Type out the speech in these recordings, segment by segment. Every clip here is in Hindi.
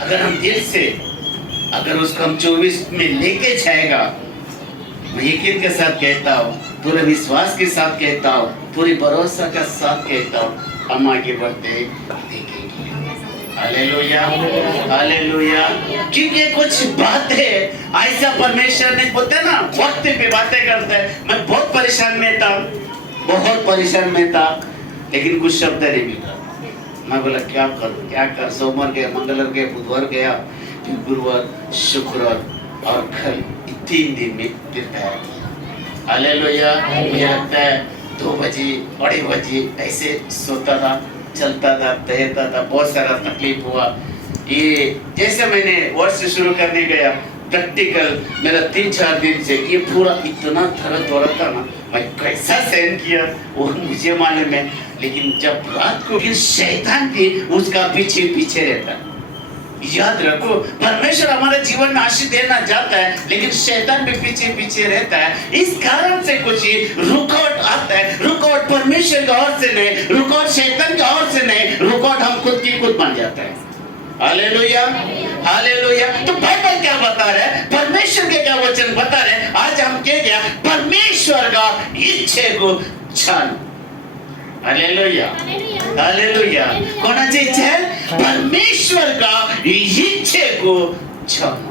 अगर हम दिल से अगर उसको हम 24 में लेके जाएगा, मैं यकीन के साथ कहता हूँ, पूरे विश्वास के साथ कहता हूँ, पूरी भरोसा के साथ कहता हूँ, हम आगे बढ़ते देखेंगे। Hallelujah, hallelujah. क्योंकि कुछ बातें ऐसा परमेश्वर ने बोलते ना, वक्त पे बातें करते हैं। मैं बहुत परेशान में था, बहुत परेशान में था, लेकिन कुछ शब्द नहीं मिला। मैं बोला क्या कर। सोमवार गया, मंगलवार गया, बुधवार गया, फिर गुरुवार, शुक्रवार और कल 3 दिन में फिर तैयार किया। हालेलुया। मुझे लगता है 2 बजे 2:30 बजे ऐसे सोता था, चलता था, तैरता था, बहुत सारा तकलीफ हुआ। ये जैसे मैंने वर्ष शुरू करने गया, प्रैक्टिकल मेरा 3-4 दिन से ये पूरा इतना दर्द हो रहा था ना, मैं कैसा सहन किया वो मुझे मालूम है। लेकिन जब रात को फिर शैतान भी उसका पीछे पीछे रहता है। याद रखो, परमेश्वर हमारे जीवन में आशीष देना चाहता है, लेकिन शैतान भी पीछे पीछे रहता है। इस कारण से कुछ रुकावट आता है। रुकावट परमेश्वर की ओर से नहीं, रुकावट शैतान की ओर से नहीं, रुकावट हम खुद की खुद बन जाता है। Hallelujah, hallelujah. तो बाइबल क्या बता रहा है, परमेश्वर के क्या वचन बता रहे हैं? आज हम कह गया परमेश्वर का इच्छा को जानो। Hallelujah, hallelujah. कौन सी इच्छा है? परमेश्वर का इच्छा को जानो।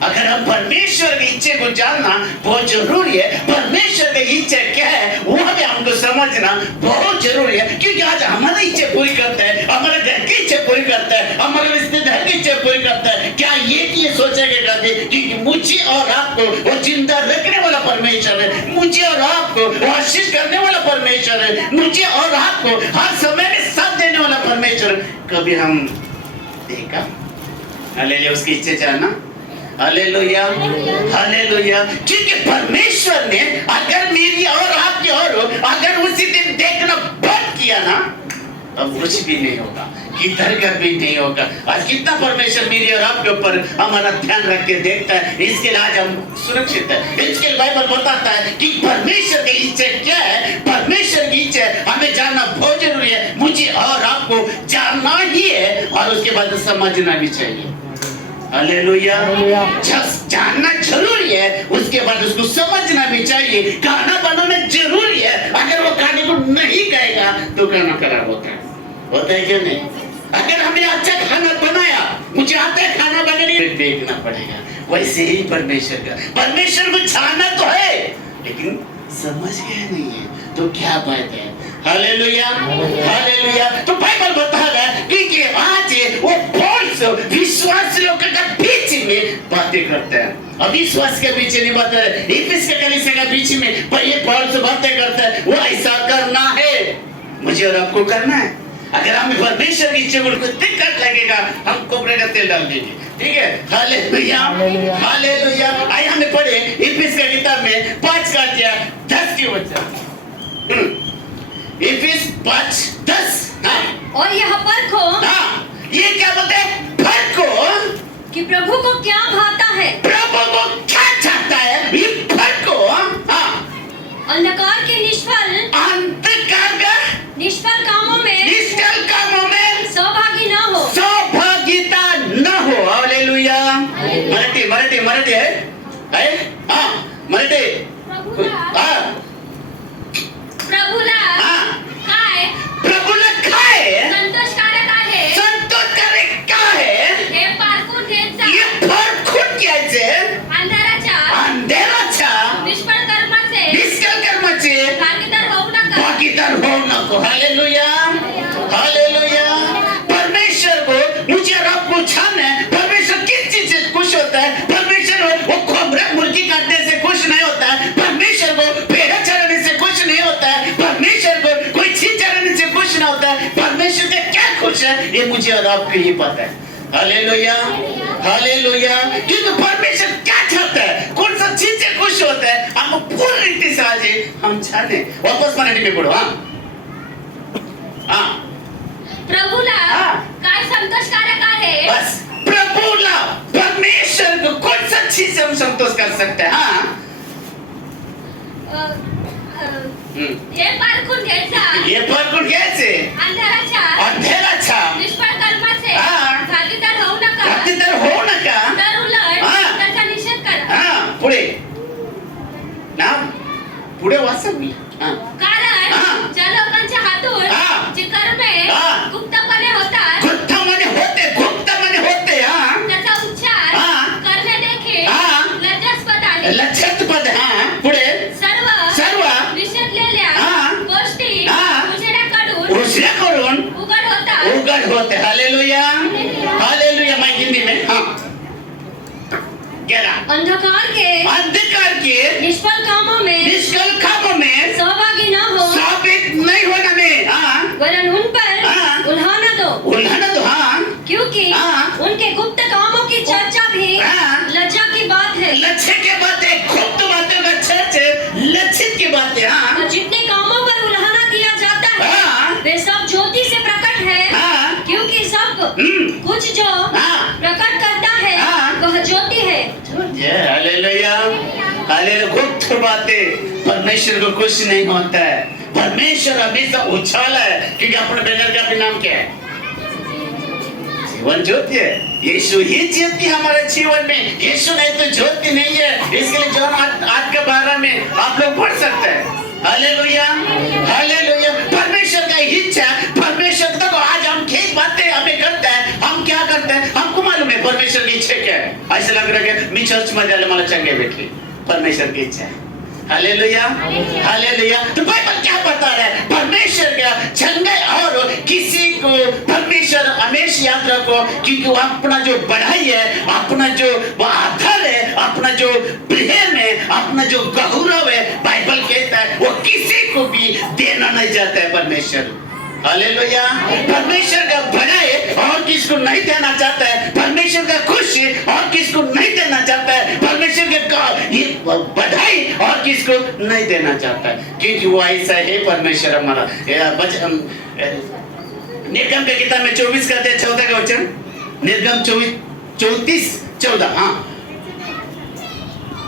अगर हम परमेश्वर की इच्छा को जानना बहुत जरूरी है। परमेश्वर की इच्छा क्या है वो भी हमको समझना बहुत जरूरी है, क्योंकि आज हमारी इच्छा पूरी करता है, हमारे घर की इच्छा पूरी करता है, हमारे रिश्तेदार की इच्छा पूरी करता है। क्या ये सोचेगा कि मुझे और आपको वो जिंदा रखने वाला परमेश्वर है, मुझे और आपको वो आशीष करने वाला परमेश्वर है, मुझे और आपको हर समय में साथ देने वाला परमेश्वर। कभी हम देखा? हालेलुया, उसकी इच्छा जानना। Hallelujah, hallelujah. क्योंकि परमेश्वर ने अगर मेरी और आपकी और अगर उसी दिन देखना बंद किया ना, तब कुछ भी नहीं होगा, किधर भी नहीं होगा। आज कितना परमेश्वर मेरी और आपके ऊपर हमारा ध्यान रख के देखता है, इसके लिए आज हम सुरक्षित है। इसके लिए बाइबल बताता है कि परमेश्वर की इच्छा क्या है। परमेश्वर की इच्छा हमें जानना बहुत जरूरी है, मुझे और आपको जानना ही है, और उसके बाद समझना भी चाहिए। हालेलुया। जानना जरूरी है, उसके बाद उसको समझना भी चाहिए। खाना बनाना जरूरी है, अगर वो खाने को नहीं कहेगा तो खाना खराब होता है क्यों नहीं? अगर हमने अच्छा खाना बनाया, मुझे आता है खाना बनाने, देखना पड़ेगा। वैसे ही परमेश्वर को जानना तो है, लेकिन समझ गया नहीं है तो क्या बात है। Hallelujah, hallelujah. तो बाइबल बता रहा है कि आज वो फॉल्स विश्वास लोगों के बीच में बातें करते हैं। अविश्वास के बीच नहीं बात है, इफिस के कलीसिया के बीच में ये फॉल्स बातें करते हैं। वो ऐसा करना है, मुझे और आपको करना है। अगर हमें परमेश्वर की इच्छा को दिक्कत लगेगा, हम कोपरे का तेल डाल देंगे, ठीक है। Hallelujah, hallelujah. आइए हमें पढ़े इफिस की किताब में 5:10 की वचन। इफिस 5:10। हाँ। और यह परखो, हाँ, ये क्या बोलते हैं? परखो कि प्रभु को क्या भाता है, प्रभु को क्या चाहता है, ये परखो। हाँ। अंधकार के निष्फल कामों में सहभागी न हो, सहभागिता न हो। हालेलुया। मराठी है? हाँ, मराठी। प्रभूला काय संतोषकारक आहे, संतोषकारक आहे, हे पारखून घ्यायचा, हे परखून घ्यायचे, अंधेराच्या निष्फळ कर्माचे भागीदार होऊ नको। Hallelujah, hallelujah. परमेश्वर को मुझे और आपको जानना है। परमेश्वर किस चीज से खुश होता है? परमेश्वर वो खोबरा मुर्गी काटने से खुश नहीं होता है। परमेश्वर को भेड़ा चराने से खुश नहीं होता है। परमेश्वर को कोई चीज चराने से खुश नहीं होता है। परमेश्वर का क्या खुश है, ये मुझे और आपको ही पता है। Hallelujah, hallelujah. क्योंकि परमेश्वर क्या चाहता है, कौन सा चीज से खुश होता है, हम पूरी रीति से आज हम जाने। वापस मराठी में पढ़ो। हाँ, प्रभूला काय संतोषकारक आहे, बस प्रभूला, परमेश्वर को कौन सा चीज से हम संतोष कर सकते हैं? हाँ, हे पारखून घ्यायचा, ये परखून घ्यायचे, अंधेराच्या अंधेराच्या निष्फळ कर्माचे भागीदार भागीदार होऊ नका, अंधकार के निष्फल कामों में सहभागी न हो, साबित नहीं होना में, हाँ, वरन उन पर हाँ। उल्हाना दो, हाँ, क्योंकि हाँ। उनके गुप्त कामों की चर्चा भी हाँ। लज्जा की बात है। लक्षित की बातें, गुप्त बातें का चर्च, लक्षित की बातें, हाँ, और जितने कामों पर उल्हाना किया जाता है, हाँ। वे सब ज्योति से प्रकट है, हाँ। क्योंकि सब कुछ जो हाँ। प्रकट करता है हाँ। वह ज्योति है। Hallelujah, hallelujah. गुप्त बातें परमेश्वर को कुछ नहीं होता है। परमेश्वर हमेशा उछाला है, क्योंकि अपने बैनर का भी नाम क्या है? जीवन ज्योति है। यीशु ही ज्योति हमारे जीवन में, यीशु नहीं तो ज्योति नहीं है। इसके लिए जॉन 8:12 में आप लोग पढ़ सकते हैं। Hallelujah, hallelujah. परमेश्वर का इच्छा, परमेश्वर देखो, आज हम ठीक बातें हमें करते हैं, हम क्या करते हैं हमको मालूम है परमेश्वर की इच्छा क्या है। ऐसे लग रहा है मैं चर्च में जाने वाला चंगे बैठे, परमेश्वर की इच्छा है। Hallelujah, hallelujah. तो बाइबल क्या बता रहा है? परमेश्वर का चंगे और किसी को परमेश्वर हमेशा याद रखो, क्योंकि वो अपना जो बढ़ाई है, अपना जो वो आधार है, अपना जो प्रेम है, अपना जो गौरव है, बाइबल कहता है वो किसी को भी देना नहीं चाहता है परमेश्वर। हालेलुया। परमेश्वर का बढ़ाई और किसको नहीं देना चाहता है, परमेश्वर का खुशी और किसको नहीं देना चाहता है, परमेश्वर का ये बढ़ाई और किसको नहीं देना चाहता है, क्योंकि वो ऐसा है परमेश्वर हमारा। निर्गम के किताब में 24 का 14 का वचन, निर्गम 34:14, हाँ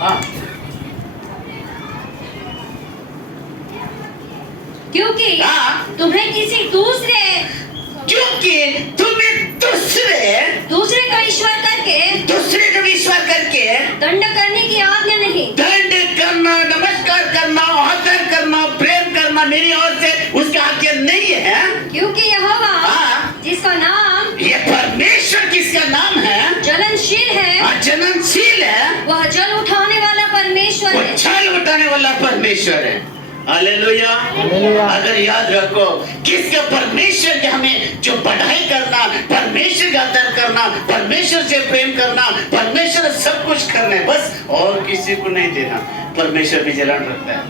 हाँ। क्योंकि तुम्हें किसी दूसरे का ईश्वर करके दंड करने की आज्ञा नहीं। दंड करना, नमस्कार करना, आदर करना, प्रेम करना मेरी ओर से उसकी आज्ञा नहीं है। क्योंकि यहोवा जिसका नाम, ये परमेश्वर किसका नाम है? जलनशील है, जलनशील है, वह जल उठाने वाला परमेश्वर है, जल उठाने वाला परमेश्वर है। हालेलुया। अगर याद रखो किसका परमेश्वर के हमें जो बढ़ाई करना, परमेश्वर का आदर करना, परमेश्वर से प्रेम करना, परमेश्वर सब कुछ करना है बस, और किसी को नहीं देना। परमेश्वर भी जलन रखता है।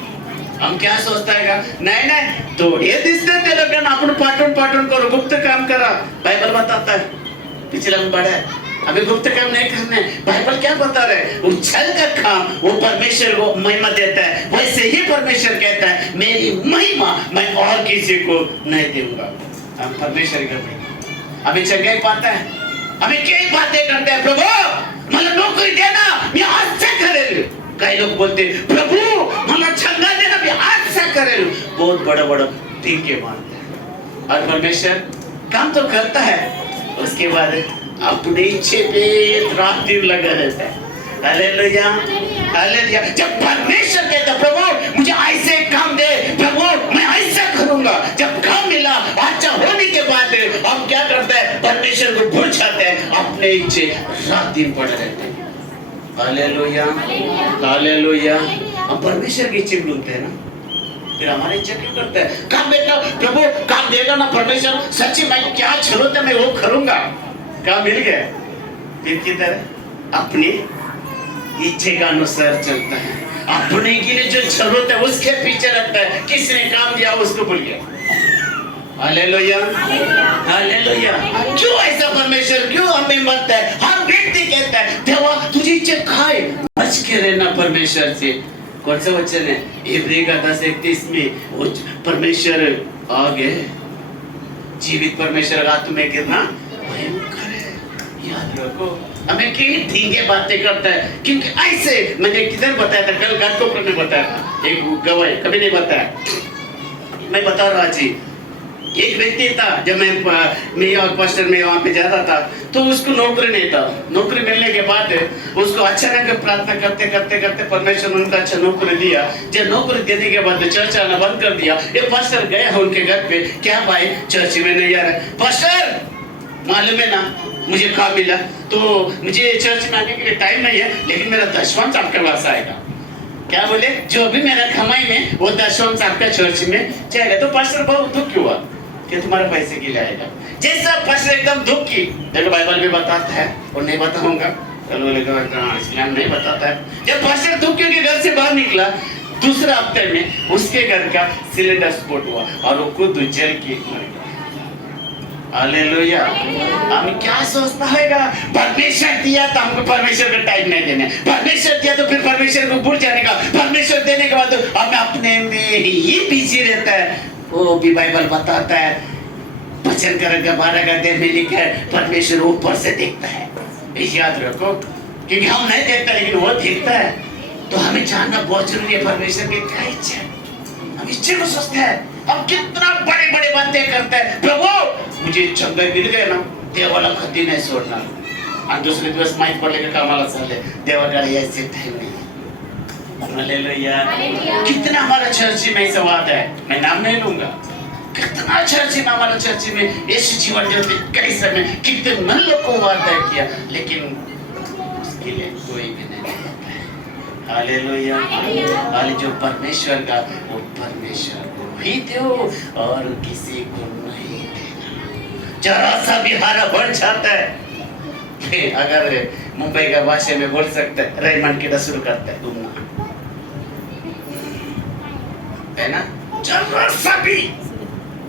हम क्या सोचता है? नहीं तो ये दिसते तेरे लोग अपन पाटन करो, गुप्त काम करा। बाइबल बताता है पिछला में बढ़ा है, अभी गुप्त काम नहीं करना है। बाइबल क्या बता रहे हैं? उछल का काम वो परमेश्वर को महिमा देता है। वैसे ही परमेश्वर कहता है मेरी महिमा मैं और किसी को नहीं दूंगा। हम परमेश्वर का अभी चंगाई पाता है, हमें कई बातें करते हैं, प्रभु मतलब नौकरी देना मैं आज से करेलू। कई लोग बोलते प्रभु मतलब चंगा देना मैं आज से करेलू। बहुत बड़ा टीके मारते हैं, और परमेश्वर काम तो करता है, उसके बाद अपने इच्छे पे रात दिन लगा रहता है। Hallelujah, hallelujah. जब परमेश्वर कहता प्रभु मुझे ऐसे काम दे, प्रभु मैं ऐसा करूंगा, जब काम मिला अच्छा होने के बाद हम क्या करते हैं? परमेश्वर को भूल जाते हैं, अपने इच्छे रात दिन पड़े रहते हैं। Hallelujah, hallelujah. हम परमेश्वर की इच्छे भूलते हैं ना, फिर हमारे इच्छा क्यों करते हैं? काम बेटा प्रभु काम देगा ना परमेश्वर, सच्ची मैं क्या जरूरत है मैं वो करूंगा। काम मिल गया, फिर की तरह अपनी इच्छे का अनुसार चलता है, अपने के लिए जो जरूरत है उसके पीछे रहता है, किसने काम दिया उसको भूल गया। Hallelujah, hallelujah. क्यों ऐसा परमेश्वर क्यों हमें मरता है? हर व्यक्ति कहता है देवा तुझे इच्छा खाए, बच के रहना परमेश्वर से। कौन सा वचन है? इब्री का 10:31 में वो परमेश्वर आ गए, जीवित परमेश्वर का तुम्हें गिरना भयंकर है। याद रखो हमें कई ठीके बातें करता है, क्योंकि ऐसे मैंने किधर बताया था, कल घाटकोपर में बताया था, एक गवाही कभी नहीं बताया, मैं बता रहा जी। एक व्यक्ति था, जब मैं और पास्टर में वहां पे जाता था तो उसको नौकरी नहीं था। नौकरी मिलने के बाद उसको अचानक प्रार्थना करते करते करते परमेश्वर उनका अच्छा नौकरी दिया। जब नौकरी देने के बाद चर्च आना बंद कर दिया। एक पास्टर गया उनके घर पे, क्या भाई चर्च में नहीं आ रहा? पास्टर मालूम है ना मुझे काम मिला, तो मुझे चर्च में आने के लिए टाइम नहीं है, लेकिन मेरा 10वां आपके पास आएगा। क्या बोले? जो भी मेरा कमाई में वो 10वां आपका चर्च में जाएगा। तो पास्टर बहुत दुख हुआ कि तुम्हारे पैसे के लिए आएगा। जैसा पास्टर एकदम दुख की, देखो बाइबल में बताता है और नहीं बताऊंगा, कल बोले इस्लाम नहीं बताता है। जब पास्टर दुखियों के घर से बाहर निकला दूसरा हफ्ते में उसके घर का सिलेंडर स्फोट हुआ और वो खुद जल के मर गया। हालेलुया। हमें क्या सोचना होगा, परमेश्वर दिया तो हमको परमेश्वर का टाइम नहीं देना, परमेश्वर दिया तो फिर परमेश्वर को भूल जाने का, परमेश्वर देने के बाद तो हमें अपने में ही बिजी रहता है। वो भी बाइबल बताता है वचन का 12 का अध्याय में लिखा है परमेश्वर ऊपर से देखता है। याद रखो, क्योंकि हम नहीं देखता लेकिन वो देखता है। तो हमें जानना बहुत जरूरी है परमेश्वर की क्या इच्छा है। हम इच्छा को सोचते हैं, हम कितना बड़े बड़े बातें करते हैं, प्रभु मुझे जंगल मिल गए ना देवाला कधी नहीं सोडना आणि दुसरे दिवस माहित पडले की कामाला चालले देवाकडे यायचे टाइम नहीं। हालेलुया। कितना हमारा चर्च में ऐसा बात है, मैं नाम नहीं लूंगा, कितना चर्च में हमारा चर्च में यीशु जीवन देते कई समय कितने लोग को वादा किया लेकिन उसके लिए कोई भी नहीं देता है। हालेलुया। हाले जो परमेश्वर का वो परमेश्वर को ही दो और किसी को नहीं देना। जरा सा भी हारा बढ़ जाता है, अगर मुंबई का भाषा में बोल सकते हैं रेमंड किड़ा शुरू करता है घूमना, है ना। जरा सा भी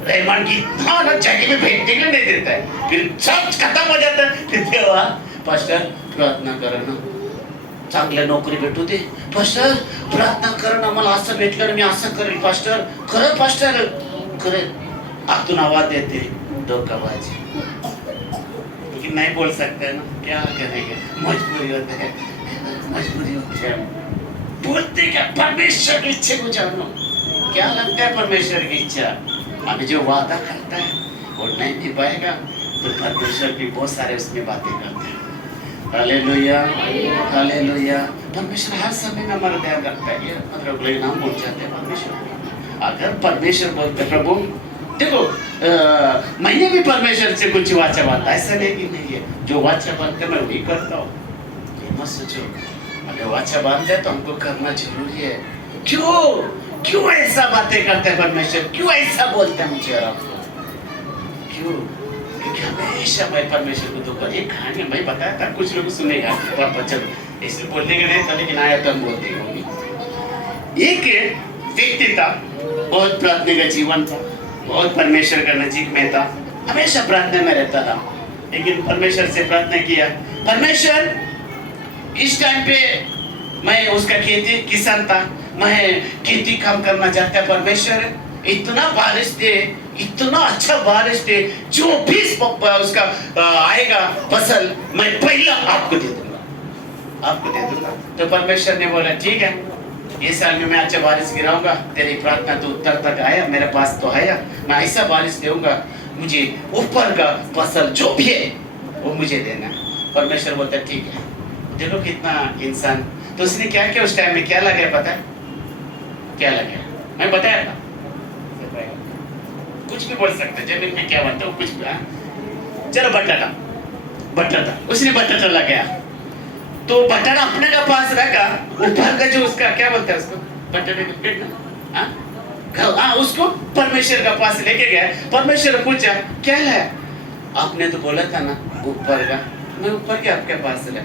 रेमंड की जगह में भेजने के नहीं देता है, फिर सब खत्म हो जाता है। फिर देवा पास्टर प्रार्थना करा ना चांगल्या नोकरी भेटू दे, पास्टर प्रार्थना करा ना मला असं भेटलं मी असं करेल, पास्टर खरं पास्टर करेल। आतून आवाज देते धोखाबाजी, लेकिन नहीं बोल सकते ना, क्या करेंगे, मजबूरी होते है, मजबूरी होती है। बोलते क्या परमेश्वर की इच्छा को जानो, क्या लगता है परमेश्वर की इच्छा। अभी जो वादा करता है वो नहीं निभाएगा तो परमेश्वर की बहुत सारे उसमें बातें करते हैं। Hallelujah, hallelujah. परमेश्वर हर समय में हमारा ध्यान रखता है, ये मतलब लोग नाम बोल जाते हैं परमेश्वर। अगर परमेश्वर बोलते प्रभु देखो मैंने भी परमेश्वर से कुछ वाचा बांधा, ऐसा नहीं कि नहीं है, जो वाचा बांधते मैं वही करता हूँ। ये मत सोचो अगर वाचा बांधते तो हमको करना जरूरी है। क्यों ऐसा बातें करते हैं परमेश्वर, क्यों ऐसा बोलते हैं मुझे और आपको, क्यों? क्योंकि हमेशा मैं परमेश्वर को दुख कर, ये कहानी मैं बताया था, कुछ लोग सुनेगा पापा चलो इसलिए बोलने के नहीं था, लेकिन आया तो हम बोलते हैं। एक व्यक्ति था, बहुत प्रार्थना का जीवन था, बहुत परमेश्वर का नजीक में था, हमेशा प्रार्थना में रहता था, लेकिन परमेश्वर से प्रार्थना किया, परमेश्वर इस टाइम पे मैं उसका खेती किसान था, मैं खेती काम करना चाहता है, परमेश्वर इतना बारिश दे, इतना अच्छा बारिश दे, जो भी उसका आएगा फसल मैं पहला आपको दे दूंगा, आपको दे दूंगा। तो परमेश्वर ने बोला ठीक है, इस साल में मैं अच्छा बारिश गिराऊंगा, तेरी प्रार्थना तो उत्तर तक आया, मेरे पास तो आया, मैं ऐसा बारिश दूंगा, मुझे ऊपर का फसल जो भी है वो मुझे देना। परमेश्वर बोलता है ठीक है। देखो कितना इंसान, तो उसने क्या किया उस टाइम में, क्या लगा पता है क्या लगा, मैं बताया था, कुछ भी बोल सकते जमीन में क्या बनता है कुछ भी। चलो बटाटा उसने बटाटा लगाया, तो बटाटा अपने का पास रखा, ऊपर का जो उसका क्या बोलता है उसको, बटाटे का पेड़ ना, हाँ उसको परमेश्वर का पास लेके गया। परमेश्वर ने पूछा क्या है, आपने तो बोला था ना ऊपर का, मैं ऊपर के आपके पास ले।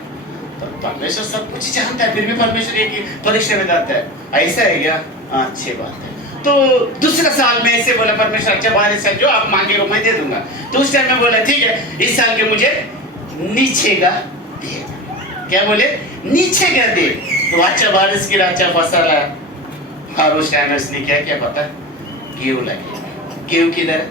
तो परमेश्वर सब कुछ जानता है, फिर भी परमेश्वर एक ही परीक्षा में जाता है, ऐसा है क्या, अच्छी बात है। तो दूसरा साल में ऐसे बोला परमेश्वर अच्छा बारिश है, जो आप मांगे मैं दे दूंगा। तो उस टाइम में बोला ठीक है, इस साल के मुझे नीचे का दे, क्या बोले नीचे का दे। तो अच्छा बारिश की अच्छा फसल है, और उस टाइम में उसने क्या क्या पता, गेहूं लगे, गेहूं किधर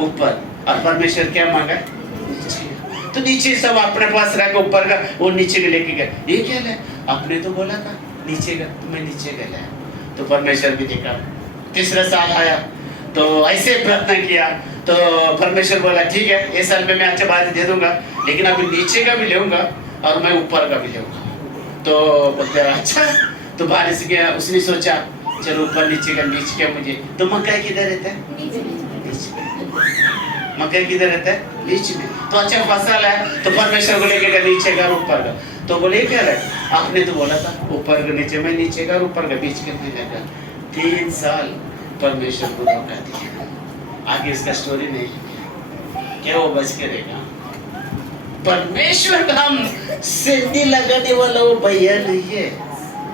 ऊपर, और परमेश्वर क्या मांगा नीचे। तो नीचे सब अपने पास रखा, ऊपर का वो नीचे के लेके गए, ये क्या है, आपने तो बोला था नीचे का, तो मैं नीचे का लाया। तो परमेश्वर भी देखा, तीसरा साल आया तो ऐसे प्रार्थना किया, तो परमेश्वर बोला ठीक है, इस साल में मैं अच्छा बारिश दे दूंगा, लेकिन अभी नीचे का भी लेऊंगा और मैं ऊपर का भी लेऊंगा। तो बोलते अच्छा, तो बारिश गया, उसने सोचा चलो ऊपर नीचे का, नीचे क्या मुझे, तो मकई किधर रहता है, मकई किधर रहता है, बीच में। तो अच्छा फसल है, तो परमेश्वर को लेके गया नीचे का ऊपर का। तो बोले क्या है, आपने तो बोला था ऊपर का नीचे, मैं नीचे का ऊपर का बीच के नहीं लगा। 3 साल परमेश्वर को धोखा दिया, आगे इसका स्टोरी नहीं, क्या वो बच के रहेगा, परमेश्वर का हम सिंधी लगाने वाला वो भैया नहीं है,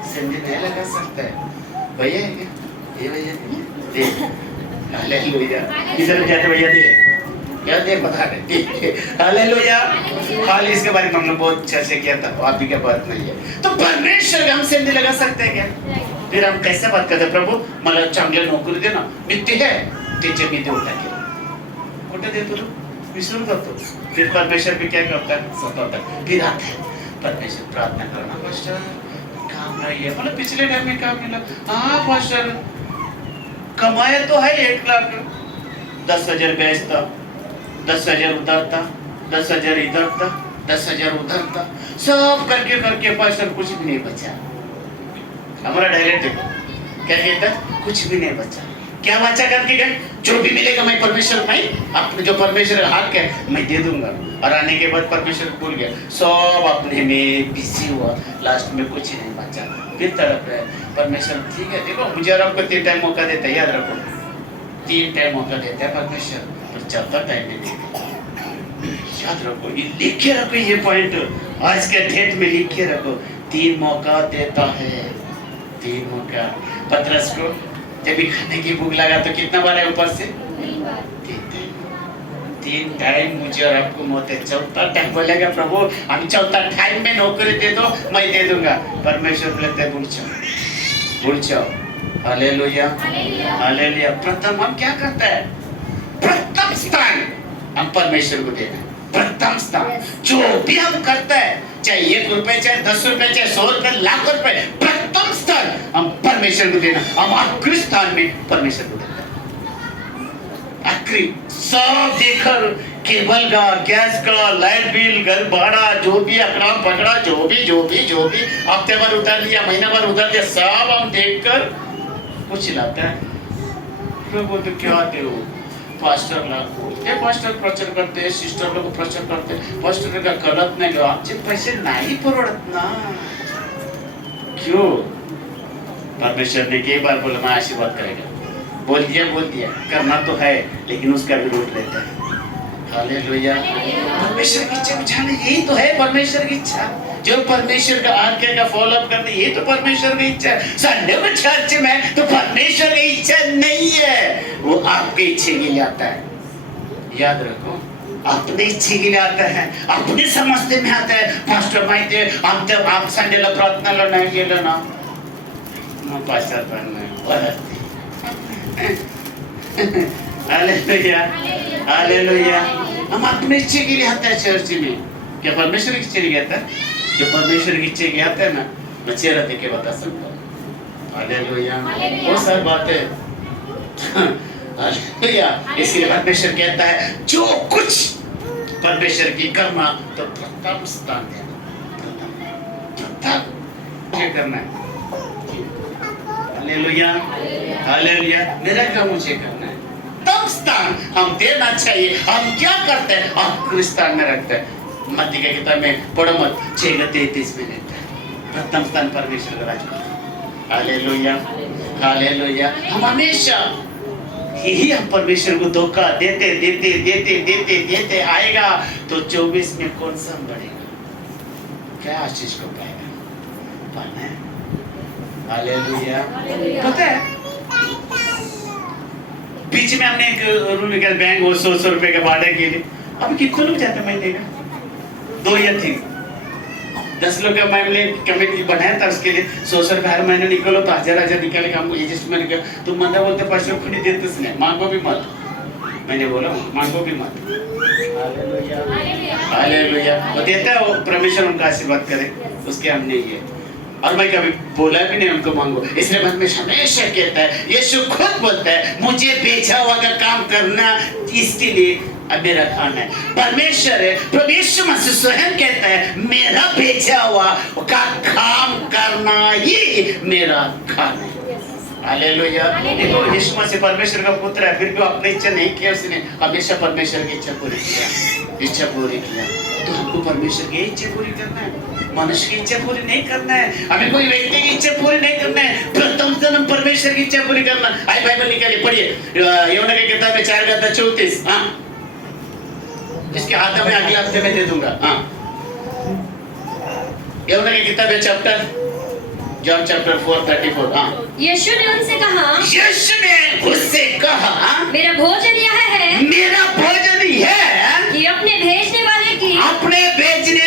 सिंधी नहीं लगा सकता है। भैया है क्या? ये भैया दे, हालेलुया। किधर जाते भैया दे, क्या दे बता दे, हालेलुया। खाली इसके बारे में हमने बहुत चर्चा किया था, आप भी क्या बात नहीं है। तो परमेश्वर का हम सिंधी लगा सकते हैं क्या? फिर हम कैसे बात करते, प्रभु मला चांगली नोकरी दे ना, मित्ती है त्याचे मी देऊन टाकेल, कुठे देतो तू? विसरून जातो। फिर परमेश्वर भी क्या करता है, सताता। फिर आता है परमेश्वर, प्रार्थना करना पास्टर काम नहीं है, मतलब पिछले टाइम में काम मिला। हाँ पास्टर कमाया तो है 1 लाख, 10,000 बेचता, 10,000 उधरता, 10,000 इधर था, 10,000 उधर था, सब करके करके पास्टर कुछ भी नहीं बचा। हमारा डायरेक्ट क्या कहता, कुछ भी नहीं बचा। क्या बचा करके गए, जो भी मिलेगा मैं परमेश्वर में, अपने जो परमेश्वर का हक है मैं दे दूंगा। और आने के बाद परमेश्वर भूल गया, सब अपने में बिजी हुआ, लास्ट में कुछ नहीं बचा। फिर तड़प रहे परमेश्वर, ठीक है देखो मुझे और आपको 3 टाइम मौका देता है, याद रखो 3 टाइम मौका देता है परमेश्वर, पर 4था टाइम नहीं देता। याद रखो, ये लिख के रखो, ये पॉइंट आज के डेट में लिख के रखो, 3 मौका देता है, 3 मौका। पतरस को जब भी खाने की भूख लगा तो कितना बार है ऊपर से, 3 टाइम मुझे और आपको मौत है। 4था टाइम बोलेगा प्रभु हम 4था टाइम में नौकरी दे दो, मैं दे दूंगा। परमेश्वर बोलता है भूल जाओ। Hallelujah hallelujah. प्रथम हम क्या करता है, प्रथम स्थान हम परमेश्वर को देना, प्रथम स्थान। जो भी हम करता है, चाहे 1 रुपए, चाहे 10 रुपए, चाहे 100 रुपए, लाख रुपए, प्रथम स्थान हम परमेश्वर को देना। हम आखिरी स्थान में परमेश्वर को देना, आखिरी। सब देखकर केबल का, गैस का, लाइट बिल, घर भाड़ा, जो भी अकड़ा पकड़ा, जो भी हफ्ते भर उतार दिया, महीना भर उतार दिया, सब हम देखकर कुछ लाता है। प्रभु तो क्या दे हो, पास्टर लोग ये पास्टर प्रचार करते हैं, सिस्टर लोग प्रचार करते हैं, पास्टर का गलत नाही ग, आमचे पैसे नाही परवडत ना। क्यों? परमेश्वर ने कई बार बोला मैं आशीर्वाद करेगा, बोल दिया करना तो है, लेकिन उसका विरोध रहता है। हालेलुया। परमेश्वर की इच्छा बुझाना यही तो है परमेश्वर की इच्छा, जो परमेश्वर का आज्ञा का फॉलो अप करना ये तो परमेश्वर की इच्छा है। संडे को चर्च में तो परमेश्वर की इच्छा नहीं है, वो आपके इच्छे के लिए आता है। याद रखो, अपने इच्छे के लिए आता है, अपने समझते में आता है। पास्टर माहिती है आप संडेला प्रार्थनाला नाही गेलं ना, मग पास्टर पण नाही। Hallelujah hallelujah. हम अपने इच्छे के लिए आते हैं चर्च में, क्या परमेश्वर की इच्छा के लिए आता है? जो परमेश्वर की इच्छा के लिए आता है ना, मैं चेहरा देख के बता सकता हूँ। हालेलुया। बहुत सारी बातें, हालेलुया। इसलिए परमेश्वर कहता है जो कुछ परमेश्वर की करना तो प्रथम स्थान देना, प्रथम क्या करना है। Hallelujah hallelujah. मेरा काम मुझे करना है, तब स्थान हम देना चाहिए। हम क्या करते हैं, आखिरी स्थान में रखते हैं। मत्ती की किताब में पढ़ो मत, 6:33 में रहता है प्रथम स्थान परमेश्वर का राज। Hallelujah hallelujah. हम हमेशा यही हम परमेश्वर को धोखा देते देते देते देते देते आएगा तो 24 में कौन सा बढ़ेगा, क्या आशीष को पाएगा, पाना है। हालेलुया। पता है बीच में हमने एक रूम निकाल, बैंक वो 100 रुपए का भाड़ा के लिए, अब कितने लोग जाते महीने का, 2 या 3, 10 लोग का मैंने कमेटी बनाया था उसके लिए। 100 रुपए हर महीने निकलो तो 1000 निकालेगा हमको एडजस्टमेंट का। तो मंदा बोलते पास्टर खुद देते नहीं, मांगो भी मत। मैंने बोला मांगो भी मत। Hallelujah hallelujah. वो देता है, वो परमेश्वर उनका आशीर्वाद करे, उसके हम नहीं है। और मैं कभी बोला भी नहीं उनको मांगो, इसलिए मन में हमेशा कहता है, यीशु खुद बोलता है मुझे बेचा हुआ का काम करना इसके लिए अब मेरा खाना है। परमेश्वर है, परमेश्वर मसीह स्वयं कहता है मेरा बेचा हुआ का काम करना ही मेरा खाना है। हालेलुया। देखो यीशु मसीह परमेश्वर का पुत्र है, फिर भी अपनी इच्छा नहीं किया उसने, हमेशा परमेश्वर की इच्छा पूरी किया। तो हमको परमेश्वर की इच्छा पूरी करना है, मनुष्य की इच्छा पूरी नहीं करना है, हमें कोई व्यक्ति की इच्छा पूरी नहीं करना है, प्रथम जन्म परमेश्वर की इच्छा पूरी करना। आई बाइबल निकालिए, पढ़िए यौना की किताब में 4:34। हाँ इसके हाथ में अगले हफ्ते में दे दूंगा। हाँ, यौना की किताब है चैप्टर जॉन चैप्टर 4:34। हाँ, यीशु ने उनसे कहा, यीशु ने उससे कहा, मेरा भोजन यह है मेरा भोजन यह है कि अपने भेजने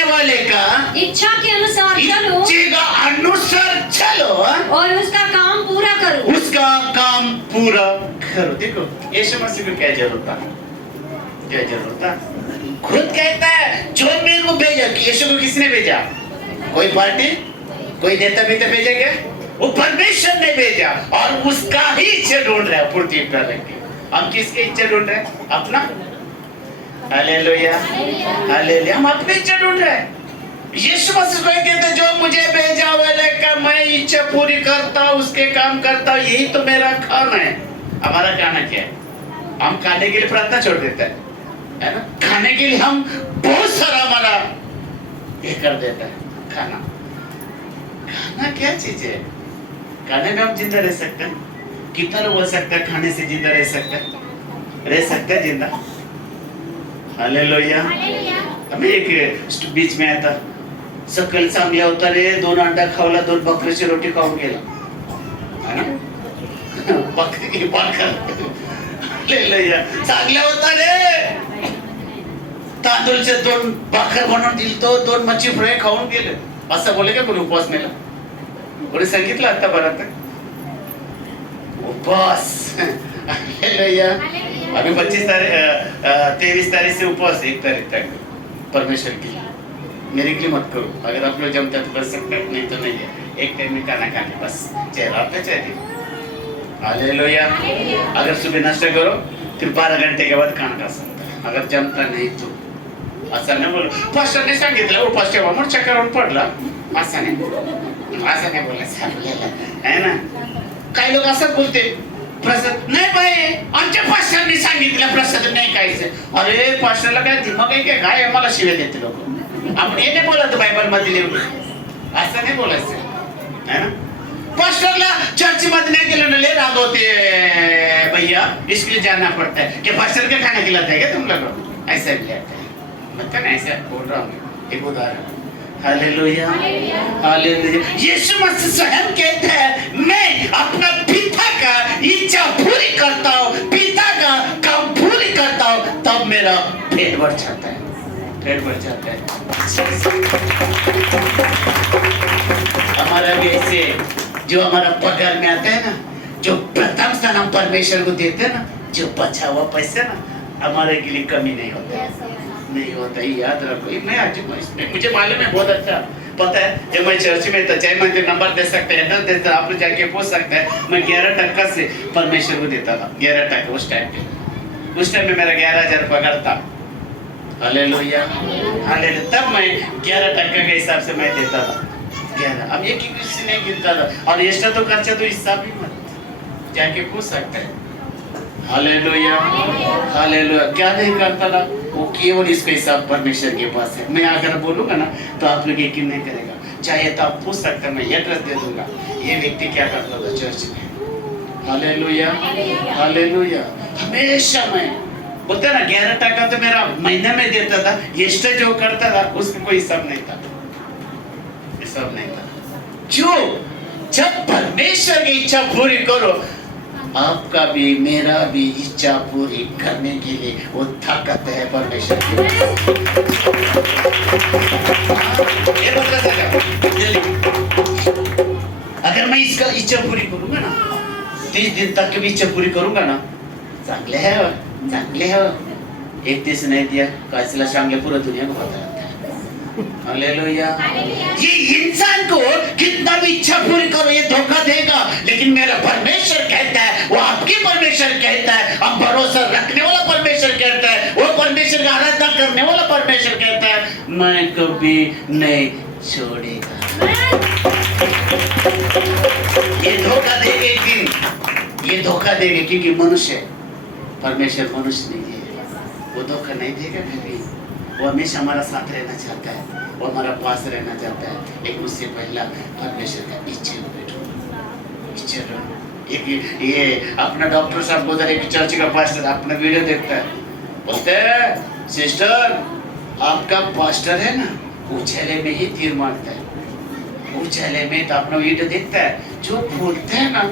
वाले का इच्छा के अनुसार चलो, इच्छा का अनुसार चलो और उसका काम पूरा करो। उसका काम पूरा करो। देखो यीशु मसीह को क्या जरूरत था, क्या जरूरत था? खुद कहता है जो मेरे को भेजा। यीशु को किसने भेजा? कोई पार्टी, कोई नेता भी तो भेजा क्या? वो परमेश्वर ने भेजा और उसका ही इच्छा ढूंढ रहा है पृथ्वी पर रह के। हम किसके इच्छा ढूंढ रहे हैं? अपना। Hallelujah, hallelujah. हम अपनी इच्छा ढूंढ रहे हैं। यीशु मसीह को कहते हैं जो मुझे भेजा वाले का मैं इच्छा पूरी करता हूँ, उसके काम करता हूँ, यही तो मेरा खाना है। हमारा खाना क्या है? हम खाने के लिए प्रार्थना छोड़ देते हैं, है ना? खाने के लिए हम बहुत सारा हमारा ये कर देता है। खाना, खाना क्या चीज है? खाने में हम जिंदा रह सकते हैं। कितना लोग हो सकता है खाने से जिंदा रह सकता है? रह सकता है जिंदा। हालेलुया। हमें एक बीच में आया था, सकाळी चांगल्या होता रे, 2 अंडा खावला, 2 बकरीची रोटी खाऊन गेला, है ना? बकरी की भाकर, हालेलुया, चांगल्या होता रे, तांदूळचे 2 भाकर बनवून दिली, तो 2 मच्छी फ्राय खाऊन गेले, असं बोले का कोणी उपवास मेला? कोणी सांगितलं आता बरं? उपवास, हालेलुया। अभी 23 तारीख से उपवास, 1 तारीख तक परमेश्वर की। मेरे के लिए मत करो, अगर आप लोग जमते तो कर सकते हैं, नहीं तो नहीं है। एक टाइम में खाना खाने बस, चाहे रात में चाहे दिन। हालेलुया। अगर सुबह नाश्ता करो फिर 12 घंटे के बाद खाना खा सकते हैं, अगर जमता नहीं तो। असं नाही बोल, पास्टरने सांगितलं उपवास ठेवा म्हणून चक्करवर पडला, असं नाही बोलायचं आपल्याला, है ना? काही लोक असं बोलते, प्रसाद नाही बाई, आमच्या पास्टरने सांगितलं प्रसाद नाही खायचं। अरे पास्टरला काय दिमाग आहे काय? मला शिव्या देते लोक। आपण हे नाही बोलत बायबल मध्ये लिहून, असं नाही बोलायचं, है ना? पास्टरला चर्च मध्ये नहीं गेलो ना, ले रागवते भैया, इसके लिए जाना पड़ता है कि पास्टर का खाना खिलाता है क्या तुम लोग? ऐसा भी आता है, मतलब ऐसा बोल रहा हूँ, एक उदाहरण। Hallelujah, hallelujah. यीशु मसीह स्वयं कहते हैं मैं अपना पिता का इच्छा पूरी करता हूँ, पिता का काम पूरी करता हूँ, तब मेरा पेट भर जाता है, पेट भर जाता है। हमारा भी ऐसे जो हमारा पगार में आता है ना, जो प्रथम स्थान हम परमेश्वर को देते हैं ना, जो बचा हुआ पैसा ना, हमारे के लिए कमी नहीं होता, नहीं होता। याद रखो, मैं आज मुझे मालूम है बहुत अच्छा पता है। जब मैं चर्च में था, चाहे मुझे नंबर दे सकते हैं, एड्रेस देता, आप लोग जाके पूछ सकते हैं। मैं 11% से परमेश्वर को देता था, 11% उस टाइम पे। उस टाइम में मेरा 11,000 पगार था। Hallelujah, hallelujah. तब मैं 11% के हिसाब से मैं देता था 11। अब ये किसी नहीं गिनता था, और एक्स्ट्रा तो खर्चा तो हिसाब ही मत, जाके पूछ सकते हैं। Hallelujah, hallelujah. क्या नहीं करता था वो, केवल इसका हिसाब परमेश्वर के पास है। मैं अगर बोलूंगा ना तो आप लोग यकीन नहीं करेगा, चाहे तो आप पूछ सकते हैं, मैं एड्रेस दे दूंगा, ये व्यक्ति क्या करता था चर्च में। Hallelujah, hallelujah. हमेशा मैं बोलता ना 11% तो मेरा महीने में देता था, एक्स्ट्रा जो करता था उसका कोई हिसाब नहीं था, हिसाब नहीं था। जो जब परमेश्वर की इच्छा पूरी करो, आपका भी मेरा भी इच्छा पूरी करने के लिए वो ताकत है परमेश्वर की। ये अगर मैं इसका इच्छा पूरी करूंगा ना, 30 दिन तक की इच्छा पूरी करूंगा ना, चांगले है, चांगले है। 31 नहीं दिया कैसे चांगले पूरा दुनिया को पता है। हालेलुया। ये इंसान को कितना भी इच्छा पूरी करो ये धोखा देगा, लेकिन मेरा परमेश्वर कहता है, वो आपकी परमेश्वर कहता है, हम भरोसा रखने वाला परमेश्वर कहता है, वो परमेश्वर का आराधना करने वाला परमेश्वर कहता है, मैं कभी नहीं छोड़ेगा। ये धोखा देगा एक दिन, ये धोखा देगा, क्योंकि मनुष्य परमेश्वर मनुष्य नहीं है, वो धोखा नहीं देगा कभी। वो हमेशा हमारा साथ रहना चाहता है, वो हमारा पास रहना चाहता है, लेकिन उससे पहला परमेश्वर का इच्छा ये अपना डॉक्टर साहब बोलते हैं, एक चर्च का पास्टर अपना वीडियो देखता है, बोलते हैं सिस्टर, आपका पास्टर है ना, उछले में ही तीर मारता है। उछले में तो अपना वीडियो देखता है, जो बोलता है ना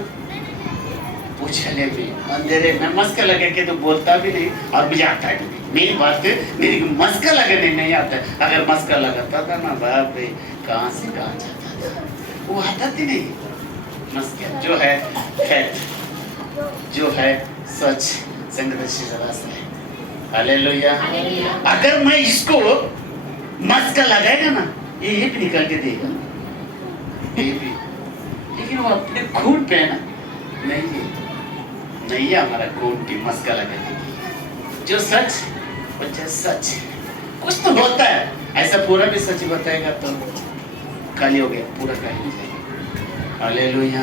उछले में अंधेरे में मस्का लगा के तो बोलता भी नहीं और मुझे आता है नहीं। मेरी बात है, मेरी मस्का लगाने नहीं आता है। अगर मस्का लगाता था ना बाप रे, कहाँ से कहाँ जाता था, वो आता ही नहीं। मस्का जो है फैक्ट, जो है सच, संघर्ष रास्ता है। हालेलुया। अगर मैं इसको मस्का लगाएगा ना, ये भी निकल के देगा, ये भी। लेकिन वो अपने खून पे है ना, नहीं है हमारा खून पे मस्का लगाने की। जो सच वो सच, कुछ तो होता है। ऐसा पूरा भी सच बताएगा तो खाली हो गया, पूरा खाली हो जाएगा। Hallelujah,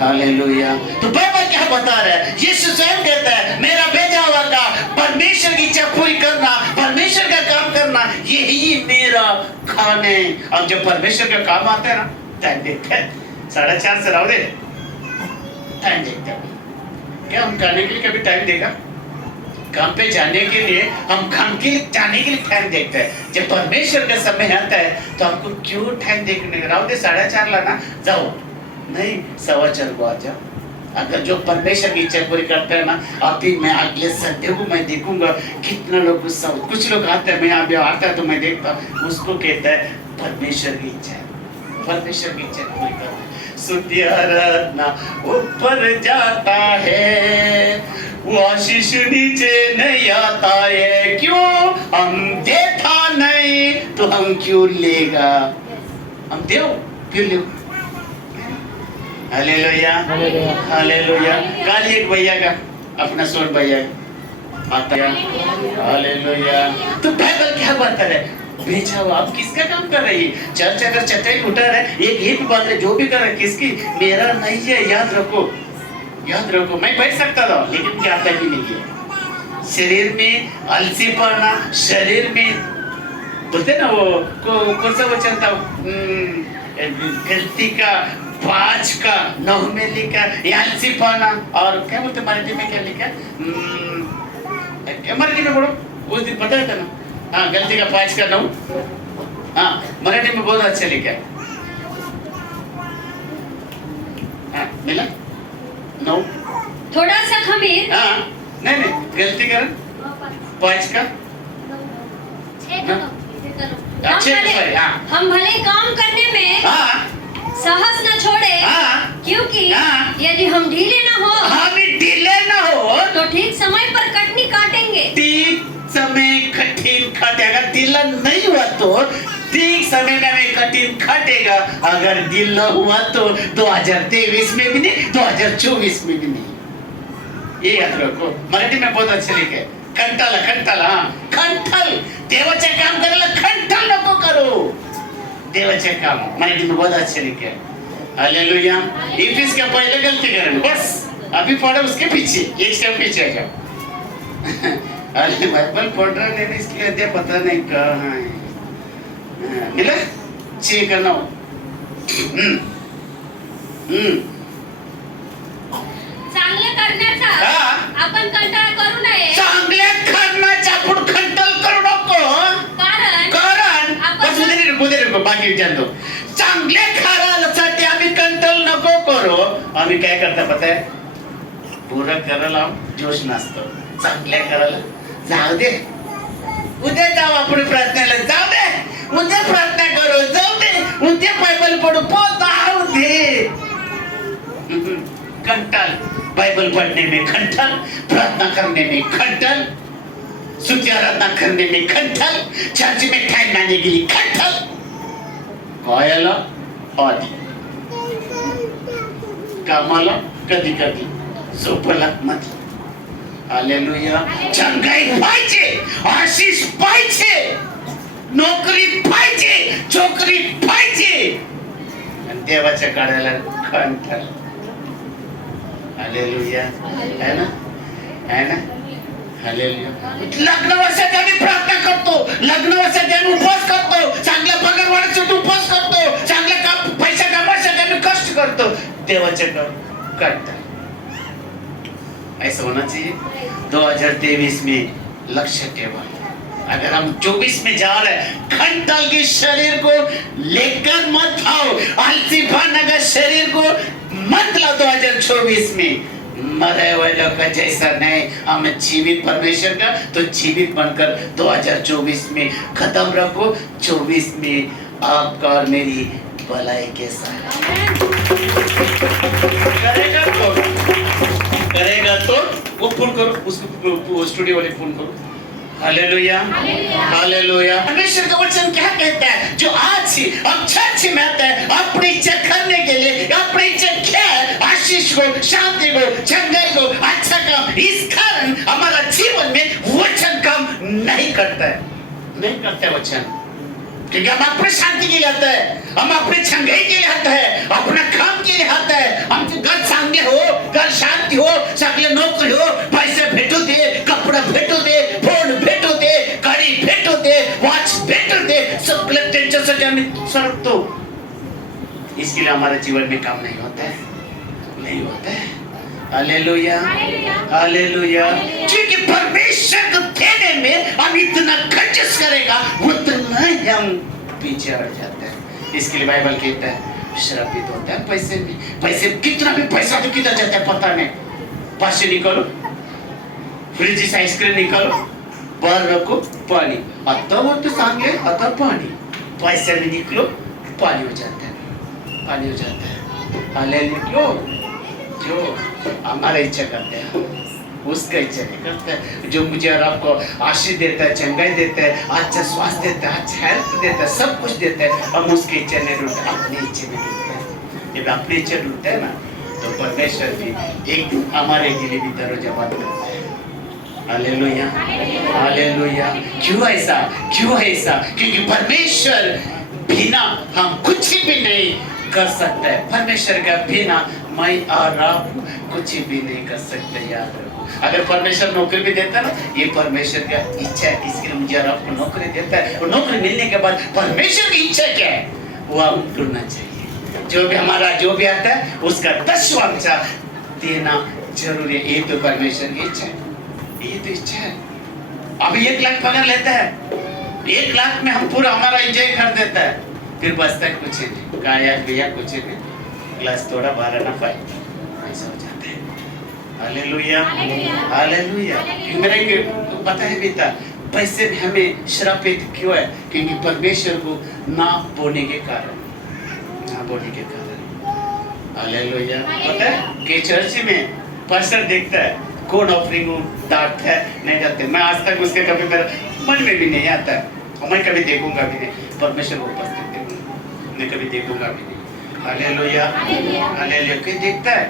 hallelujah. तो बाइबल क्या बता रहा है? यीशु स्वयं कहता है, मेरा भेजा हुआ का परमेश्वर की इच्छा पूरी करना, परमेश्वर का काम करना, यही मेरा काम है। और जब परमेश्वर का काम आता है ना, टाइम देखते हैं 4:30 से राव दे, टाइम देखते हैं। क्या हम खाने के लिए कभी टाइम देगा? काम पे जाने के लिए, हम काम के लिए जाने के लिए टाइम देखते हैं। जब परमेश्वर का समय आता है तो हमको क्यों टाइम देखने का? राव दे 4:30 लाना, जाओ नहीं 4:15 को आ जाओ। अगर जो परमेश्वर की इच्छा पूरी करते हैं ना, अभी मैं अगले संडे को मैं देखूंगा कितना लोग, कुछ लोग आते हैं, मैं अभी आता है तो मैं देखता हूँ, उसको कहता है परमेश्वर की इच्छा, परमेश्वर की इच्छा पूरी करना। स्तुति आराधना ऊपर जाता है, वो आशीष नीचे नहीं आता है। क्यों? हम देता नहीं तो हम क्यों लेगा? हम दो क्यों ले? Hallelujah, hallelujah. कल एक भैया का अपना सोन भैया आता है, हालेलुया। तो बाइबल क्या बता रहा है? भेजा हुआ, आप किसका काम कर रही है? चर्च अगर चटाई उठा रहा है, एक ही बात है, जो भी कर रहा है किसकी? मेरा नहीं है। याद रखो, याद रखो। मैं बैठ सकता था लेकिन क्या आता भी नहीं है। शरीर में आलसीपना, शरीर में बोलते ना वो कौन सा वचन था, गलती का, पाँच का, 9 में लिखा आलसीपना, और क्या बोलते मराठी में, क्या लिखा मराठी में बोलो, उस दिन पता था ना। हाँ, गलती का 5 का 9, हाँ मराठी में बहुत अच्छा लिखा है। हाँ मिला 9, थोड़ा सा खमीर। हाँ नहीं गलती कर 5 का हम भले काम करने में साहस न छोड़े, क्योंकि यदि हम ढीले न हो तो ठीक समय पर कटनी काटेंगे। ठीक समय कठिन काटेगा। ढीला नहीं हुआ तो ठीक समय में कठिन काटेगा। अगर ढीला हुआ तो 2023 में भी नहीं, 2024 में भी नहीं। ये याद रखो। मराठी में बहुत अच्छे लिखे, कंटाला कंटाला, कंठल देवाचे काम करायला कंठल नको करो। देवाचे काम मराठी में बहुत अच्छे लिखे। हालेलुया। इफिस का पहले गलती करें बस, अभी पढ़ो उसके पीछे, एक स्टेप पीछे आ जाओ। अरे बाइबल पढ़ रहा है इसलिए अध्याय पता नहीं कहाँ है। मिला चेक करना हो। चांगले करण्याचा आपण कंटाळा करू नये। चांगले करण्याचा आपण कंटाळ करू नको। कारण बस उधर बाकी विचार दो। चांगले करायसाठी आम्ही कंटाळ नको करू। आम्ही काय करता पता है? पूरा करायला जोश नसतो। चांगले करायला जाऊ दे, उद्या जाऊ आपण प्रार्थनेला, जाऊ दे उद्या प्रार्थना करू, जाऊ दे उद्या बाइबल पढ़ू, जाऊ दे। कंटाल बाइबल पढ़ने में, कंटाल प्रार्थना करने में, कंटाल स्तुति आराधना करने में, कंटाल चर्च में टाइम लाने के लिए, कंटाल कायाला आदि कामाला कधी कधी झोपला मत। हालेलुया। चंगाई पाहिजे, आशीष पाहिजे, नोकरी पाहिजे, छोकरी पाहिजे, आणि देवाच्या काढायला कंटाळ। हालेलुया, है ना, है ना। हालेलुया। लग्न वर्षात आम्ही प्रार्थना करतो, लग्न वर्षात आम्ही उपवास करतो, चांगला पगार वाढण्यासाठी उपवास करतो, चांगला पैसा कमवण्यासाठी आम्ही कष्ट करतो, देवाच्या कंटाळ। ऐसा होना चाहिए। 2023 में लक्ष्य केवल अगर हम 24 में जा रहे हैं, खंडल के शरीर को लेकर मत आओ, आलसीपन का शरीर को मत लो 2024 में। मरे हुए लोग का जैसा नहीं, हम जीवित परमेश्वर का तो जीवित बनकर 2024 में खत्म रखो। 24 में आपका और मेरी भलाई के साथ करेगा तो वो फोन करो, उसको स्टूडियो वाले फोन करो। Hallelujah, hallelujah. परमेश्वर का वचन क्या कहता है? जो आज ही हम चर्च में आते हैं अपनी इच्छा करने के लिए, अपनी इच्छा क्या है? आशीष को, शांति को, चंगाई को, अच्छा काम। इस कारण हमारा जीवन में वचन काम नहीं करता है, नहीं करता है वचन, क्योंकि हम अपने शांति के लिए आते हैं, हम अपने चंगाई के लिए आते हैं, अपना काम के लिए आते हैं। हम घर शांति हो, घर शांति हो, सगले नौकरी हो, पैसे भेटो दे, कपड़ा भेटो दे, फोन भेटो दे, गाड़ी भेटो दे, वॉच भेटो दे, सब टेंशन से जाने सर तो इसके लिए हमारे जीवन में काम नहीं होता है, नहीं होता है। Hallelujah, hallelujah. क्योंकि परमेश्वर को देने में हम इतना खर्च करेगा, उतना ही हम पीछे हट जाते हैं। इसके लिए बाइबल कहता है श्रापित होता है पैसे में। पैसे कितना भी पैसा तो किधर जाता है पता नहीं। पैसे निकालो, फ्रिज से आइसक्रीम निकालो, बाहर रखो पानी, आता वो तो सांगे आता पानी, पैसे में निकलो पानी हो जाता है, पानी हो जाता है। हालेलुया। जो हमारा इच्छा करते हैं उसका इच्छा नहीं करता है। जो मुझे और आपको आशीष देता है, चंगाई देता है, अच्छा स्वास्थ्य देता है, अच्छा हेल्थ देता है, सब कुछ देता है, हम उसकी इच्छा नहीं ढूंढते, अपनी इच्छा में ढूंढते हैं। जब अपनी इच्छा ढूंढते हैं ना तो परमेश्वर भी एक हमारे के लिए भी दरवाजा बंद करता है। Hallelujah, hallelujah. क्यों ऐसा, क्यों ऐसा? क्योंकि परमेश्वर बिना हम कुछ भी नहीं कर सकते। परमेश्वर का बिना मैं और आप कुछ भी नहीं कर सकते। याद रखो, अगर परमेश्वर नौकरी भी देता है ना, ये परमेश्वर का इच्छा है, इसके लिए मुझे और आपको नौकरी देता है। और नौकरी मिलने के बाद परमेश्वर की इच्छा क्या है वो हम ढूंढना चाहिए। जो भी हमारा जो भी आता है उसका 10वां देना जरूरी है। ये तो परमेश्वर की इच्छा है, ये तो इच्छा है। अभी 1 लाख पगार लेता है, 1 लाख में हम पूरा हमारा एंजॉय कर देता है, फिर बचता है कुछ नहीं, गाया गया कुछ नहीं, ग्लास थोड़ा 12 ना पाए, ऐसा हो जाता है। Hallelujah, hallelujah. मेरा तो पता है बेटा, पैसे में हमें श्रापित क्यों है? क्योंकि परमेश्वर को ना बोलने के कारण, ना बोलने के कारण। हालेलुया। पता है कि चर्च में पास्टर देखता है कौन ऑफरिंग डांटता है, नहीं डालते। मैं आज तक उसके कभी मेरा मन में भी नहीं आता है, और मैं कभी देखूंगा भी नहीं। परमेश्वर को उपस्थित देखूंगा, मैं कभी देखूंगा भी नहीं। Hallelujah, hallelujah. कोई देखता है,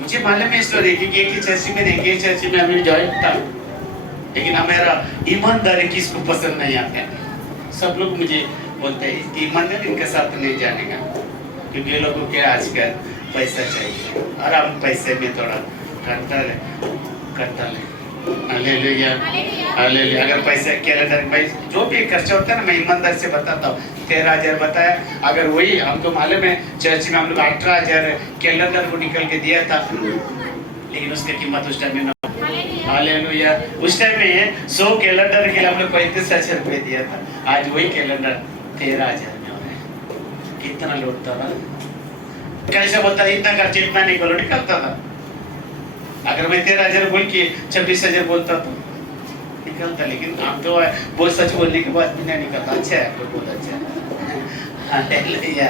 मुझे मालूम है स्टोरी कि एक ही चर्च में नहीं, एक चर्च में हमें जॉइन था, लेकिन हमारा ईमानदारी किसको पसंद नहीं आता है। सब लोग मुझे बोलते हैं ईमानदारी इनके साथ नहीं जानेगा, क्योंकि ये लोगों के आजकल पैसा चाहिए और हम पैसे में थोड़ा करता ले। Hallelujah, hallelujah. अगर पैसे कैलेंडर में जो भी खर्चा होता है ना, मैं ईमानदार से बताता हूँ। 13,000 बताया, अगर वही हमको मालूम है चर्च में हम लोग 18,000 कैलेंडर को निकल के दिया था, लेकिन उसकी कीमत उस टाइम में, हालेलुया, उस टाइम में 100 कैलेंडर के लिए हम लोग 35,000 रुपये दिया था। आज वही कैलेंडर 13,000 में हो रहा है। कितना लौटता था, कैसे बोलता इतना खर्च इतना नहीं करो, निकलता था। अगर मैं 13,000 बोल के 26,000 बोलता तो निकलता, लेकिन हम तो बहुत सच बोलने के बाद भी नहीं निकलता। अच्छा है, बहुत अच्छा है। हालेलुया,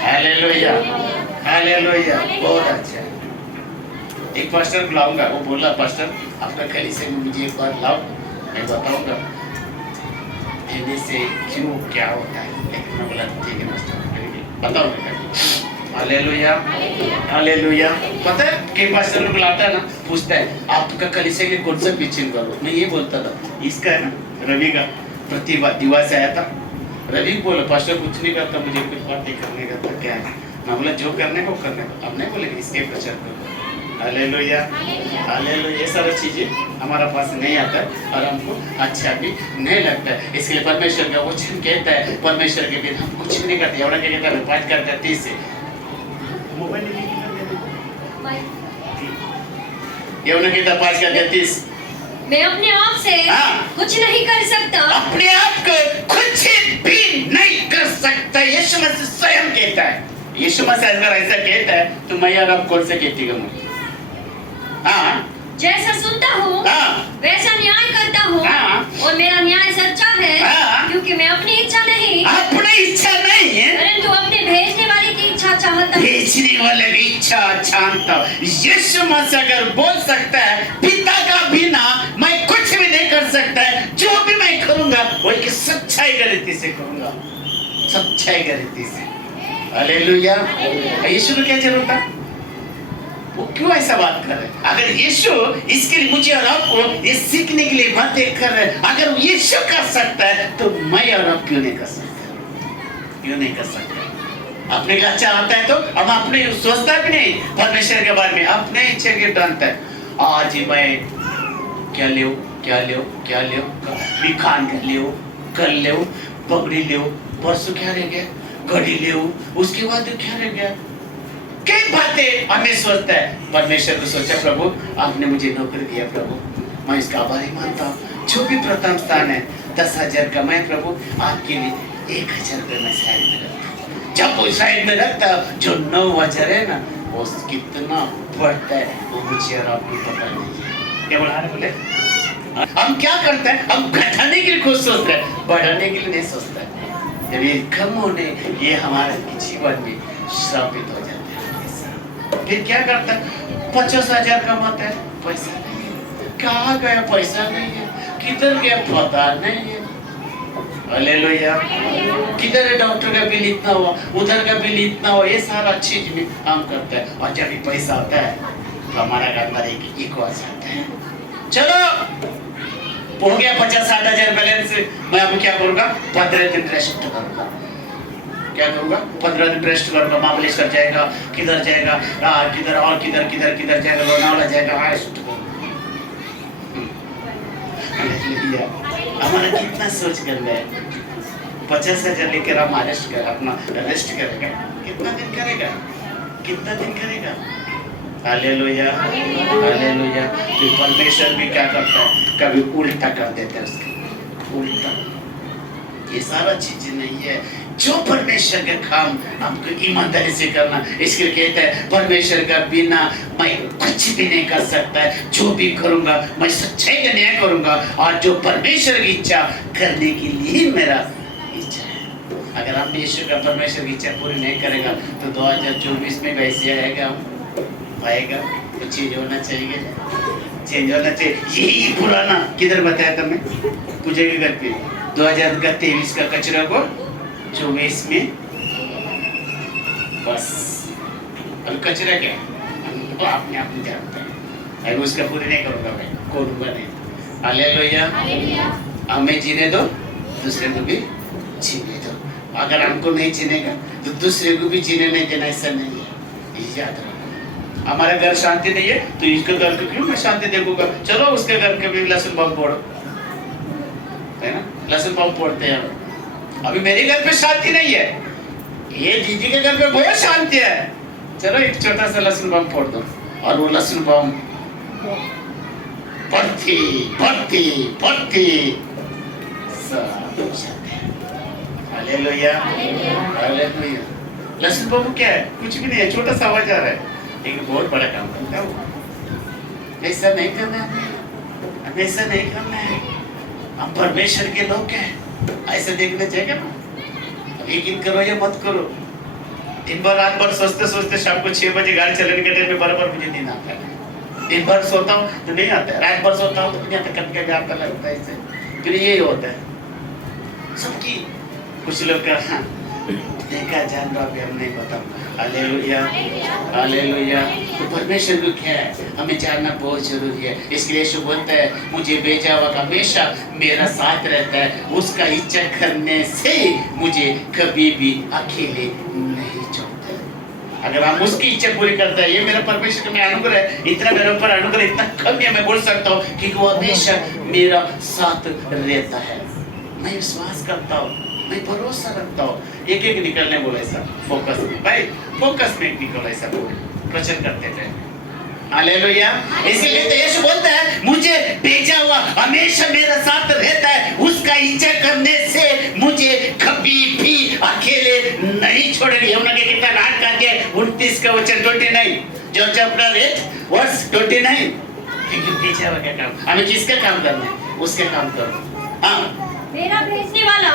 हालेलुया, हालेलुया, बहुत अच्छा है। एक पास्टर को लाऊंगा, वो बोला पास्टर आपका कलीसिया में मुझे एक बार लाओ, मैं बताऊंगा देने से क्यों क्या होता है। लेकिन मैं बोला ठीक है पास्टर, बताऊंगा। Hallelujah, hallelujah. पता है कि पास्टर लोग लाता है ना, पूछता है आपका कलीसिया के कौन सा पिचिंग करो। मैं ये बोलता था इसका है ना, रवि का प्रतिभा दिवा से आया था। रवि बोला पास्टर कुछ नहीं करता, मुझे कुछ पार्टी करने का था, क्या है? मैं बोला जो करने को करने को, अब नहीं बोलेंगे इसके प्रचार करो। Hallelujah, hallelujah. ये सारी चीजें हमारा पास नहीं आता है और हमको अच्छा भी नहीं लगता है। इसलिए परमेश्वर का वचन कहता है परमेश्वर के बिना हम कुछ नहीं करते। एवढा क्या कहता है, 5 करता है 30 से मोबाइल एवढं कहता 5 करता 30 मैं अपने आप से कुछ नहीं कर सकता, अपने आप को कुछ भी नहीं कर सकता। यीशु मसीह स्वयं कहता है। यीशु मसीह अगर ऐसा कहता है तो मैं और आप कौन से कहती हूँ? जैसा सुनता हूँ वैसा न्याय करता हूँ, और मेरा न्याय सच्चा है, क्योंकि मैं अपनी इच्छा नहीं है परंतु अपने भेजने वाले की इच्छा चाहता हूँ। भेजने वाले की इच्छा चाहता हूँ। यीशु मसीह अगर बोल सकता है पिता का बिना मैं कुछ भी नहीं कर सकता है, जो भी मैं करूंगा वो एक सच्चाई की रीति से करूंगा, सच्चाई की रीति से। हालेलुया। यीशु को क्या जरूरत है? वो क्यों ऐसा बात कर रहे हैं? अगर यीशु इसके लिए मुझे और आपको ये सीखने के लिए बातें कर रहे हैं, अगर यीशु कर सकता है तो मैं और आप क्यों नहीं कर सकते? क्यों नहीं कर सकते? अपने का अच्छा आता है तो हम अपने सोचता भी नहीं परमेश्वर के बारे में, अपने इच्छा के जानता है। आज मैं क्या ले खान ले कर ले पगड़ी ले, परसों क्या रह गया, घड़ी ले, उसके बाद क्या रह गया। कई बातें हमें सोचता है। परमेश्वर को सोचा प्रभु आपने मुझे नौकरी दिया, प्रभु मैं इसका आभारी मानता हूँ। जो भी प्रथम स्थान है 10,000 का, मैं प्रभु आपके लिए 1,000 रुपये मैं साइड में रखता हूँ। जब वो साइड में रखता जो 9,000 है ना, वो कितना बढ़ता है वो मुझे और आपको पता नहीं। क्या बोले हम क्या करते हैं? हम घटाने के लिए खुद सोचते हैं, बढ़ाने के लिए नहीं सोचते। जब ये कम होने ये हमारे जीवन में श्रापित हो जाता है। फिर क्या करता है? 50,000 कमाता है, पैसा नहीं है। कहाँ गया? पैसा नहीं है। किधर गया? पता नहीं है। हालेलुया। किधर है? डॉक्टर का बिल इतना हुआ, उधर का बिल इतना हुआ, ये सारा चीज में काम करता है। और जब भी पैसा आता है तो हमारा अंदर एक आ जाता है, चलो हो गया 50-60,000 बैलेंस, मैं अब क्या करूँगा? 15 दिन रेस्ट करूँगा। क्या करूँगा? 15 दिन रेस्ट करूँगा। महाबलेश्वर जाएगा, किधर जाएगा, किधर और किधर जाएगा, लोनावाला जाएगा, रेस्ट करूँगा। हमारा कितना सोच कर रहे हैं? 50,000 लेकर हम अपना रेस्ट करेगा, कितना दिन करेगा? Hallelujah, hallelujah. तो परमेश्वर भी क्या करता है? कभी उल्टा कर देता है, उसका उल्टा। ये सारा चीज नहीं है जो परमेश्वर का काम हमको ईमानदारी से करना। इसके लिए कहता है परमेश्वर का बिना मैं कुछ भी नहीं कर सकता है। जो भी करूंगा मैं सच्चाई का न्याय करूंगा, और जो परमेश्वर की इच्छा करने के लिए मेरा इच्छा है। अगर हम यीशु का परमेश्वर की इच्छा पूरी नहीं करेगा तो 2024 में वैसे आएगा, आएगा तो चेंज होना चाहिए। यही पुराना किधर बताया तुमने? पूजा के घर पे 2023 का कचरा को 24 में बस। अब कचरा क्या तो आपने जानता है। अगर उसका पूरी नहीं करूँगा मैं, करूँगा नहीं। हालेलुया। हमें जीने दो, दूसरे को भी जीने दो। अगर हमको नहीं जीनेगा तो दूसरे को भी जीने नहीं देना, ऐसा नहीं है। याद रखो, हमारे घर शांति नहीं है तो इसके घर को क्यों मैं शांति देखूंगा? चलो उसके घर के भी लहसुन बम फोड़ो, है ना? लहसुन बम फोड़ते हैं। अभी मेरे घर पे शांति नहीं है, ये दीदी के घर पे बहुत शांति है, चलो एक छोटा सा लहसुन बम फोड़ दो। और वो लहसुन बम पड़ती हालेलुया, हालेलुया। लहसुन बम क्या है? कुछ भी नहीं है, छोटा सा आवाज आ रहा है, एक बहुत बड़ा काम करता है वो। ऐसा नहीं करना है, ऐसा नहीं करना है। हम परमेश्वर के लोग हैं, ऐसा देखना चाहिए ना। यकीन करो या मत करो, दिन भर रात भर सोचते शाम को 6 बजे गाड़ी चलाने के टाइम में बराबर मुझे नींद आता है। दिन भर सोता हूँ तो नहीं आता है, रात भर सोता हूँ तो नहीं आता, कट के आता लगता है। इससे फिर यही होता है सबकी। कुछ लोग का देखा जान रहा, हम नहीं बताऊंगा। Hallelujah, hallelujah. तो परमेश्वर को क्या है हमें जानना बहुत जरूरी है। इसके लिए यीशु बोलता है मुझे भेजा हुआ हमेशा मेरा साथ रहता है, उसका इच्छा करने से मुझे कभी भी अकेले नहीं छोड़ता। अगर हम उसकी इच्छा पूरी करता है, ये मेरा परमेश्वर का मैं अनुग्रह है, इतना मेरे ऊपर अनुग्रह इतना कम है, मैं बोल सकता हूँ कि वो हमेशा मेरा साथ रहता है। मैं विश्वास करता हूँ, मैं भरोसा रखता हूँ। एक निकलने बोला ऐसा फोकस में, भाई फोकस में निकलो, ऐसा बोले प्रचन करते थे। हालेलुया। इसलिए तो यीशु बोलता है मुझे भेजा हुआ हमेशा मेरे साथ रहता है, उसका इच्छा करने से मुझे कभी भी अकेले नहीं छोड़ेगा। यमुना के किताब 8 का अध्याय 29 का वचन 29 जो चैप्टर 8 वर्स 29। क्योंकि भेजा हुआ क्या काम, हमें किसका काम करना है, उसके काम करो। हाँ, मेरा भेजने वाला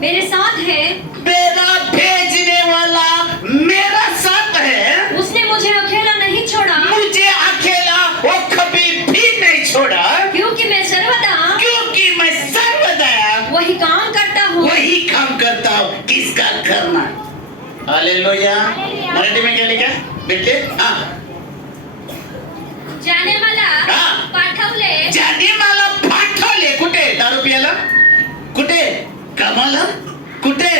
मेरे साथ है, मेरा भेजने वाला मेरा साथ है, उसने मुझे अकेला नहीं छोड़ा, मुझे अकेला वो कभी भी नहीं छोड़ा, क्योंकि मैं सर्वदा वही काम करता हूँ। किसका करना? हालेलुया। मराठी में क्या लिखा बेटे? हाँ, जाने वाला हाँ, पाठवले, जाने वाला पाठवले। कुठे? दारू पियाला? कुठे? कामाला? कुठे?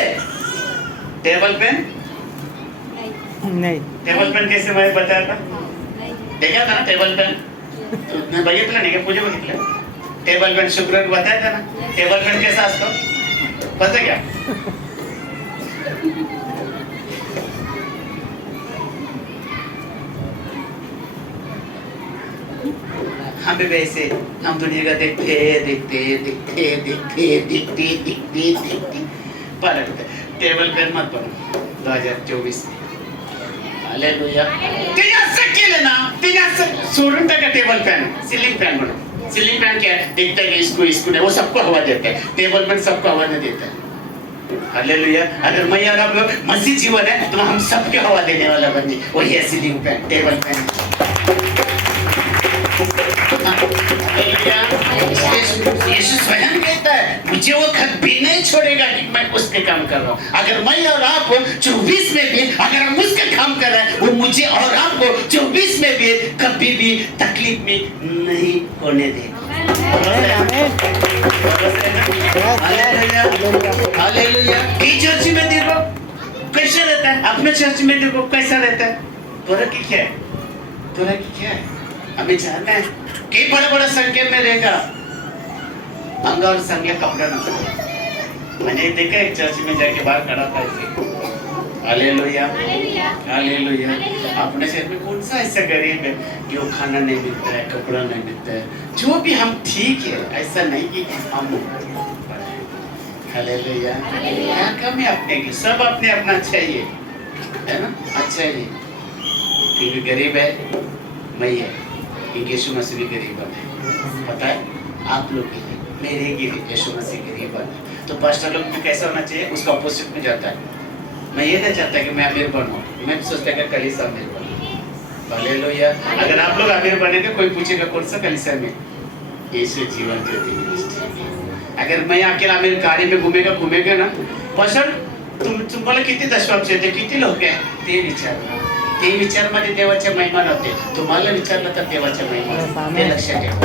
Table pen? नहीं। टेबल पेन कैसे मैं बताया था? देखा था ना टेबल पेन? तुमने बघितलं नाही का? पूजा बघितलं? टेबल पेन शुक्र बताया था ना? टेबल पेन कैसा असतो पता क्या? हम भी वैसे हम दुनिया का देखते पलटते। टेबल पेन मत बनो 2024 में। हालेलुया। तिने असं केलं ना, तिने असं सोडून टाका टेबल फैन, सीलिंग फैन बनो। सीलिंग फैन क्या है? देखता है कि इसको नहीं, वो सबको हवा देता है। टेबल फैन सबको हवा नहीं देता है। हालेलुया। अगर मैं और आप लोग मसीह जीवन है तो हम सबके हवा देने वाला बन जाए, वही है सीलिंग फैन, टेबल फैन। यीशु स्वयं कहता है मुझे वो कभी नहीं छोड़ेगा कि मैं उसके काम कर रहा हूँ। अगर मैं और आप 24 में भी अगर हम उसका काम कर रहे हैं, वो मुझे और आपको 24 में भी कभी भी तकलीफ में नहीं होने देगा। हालेलुया। ये चर्च में देखो कैसा रहता है, अपने चर्च में देखो कैसा रहता है। फर्क क्या है? फर्क क्या है? हमें जानना है कि बड़ा संख्या में रहेगा अंग और संख्या कपड़ा न। मैंने देखा एक चर्च में जाके बाहर खड़ा था ऐसे। Hallelujah, hallelujah. अपने शहर में कौन सा ऐसा गरीब है कि वो खाना नहीं मिलता है, कपड़ा नहीं मिलता है? जो भी हम ठीक है, ऐसा नहीं कि हम। हालेलुया। क्या कम है अपने की? सब अपने अपना चाहिए, है ना? अच्छा है क्योंकि गरीब है मैं है, क्योंकि यीशु मसीह भी गरीब है। पता है आप लोग के लिए, मेरे के लिए यीशु मसीह गरीब है। तो पास्टर लोग में कैसा होना चाहिए? उसका अपोजिट में जाता है। मैं ये नहीं चाहता कि मैं अमीर बनूं, मैं सोचता कि कलीसिया अमीर बनूं। हालेलुया। अगर आप लोग अमीर बनेंगे, कोई पूछेगा कौन सा कलीसिया में? यीशु जीवन ज्योति मिनिस्ट्री। अगर मैं अकेला अमीर गाड़ी में घूमेगा ना, पास्टर तुम्हाला किती दशवांश येते, किती लोक आहे ते विचार, ते विचारमध्ये देवाच्या महिमा नव्हते। तुम्हाला विचारलं तर देवाच्या महिमा, ते लक्षात ठेवा।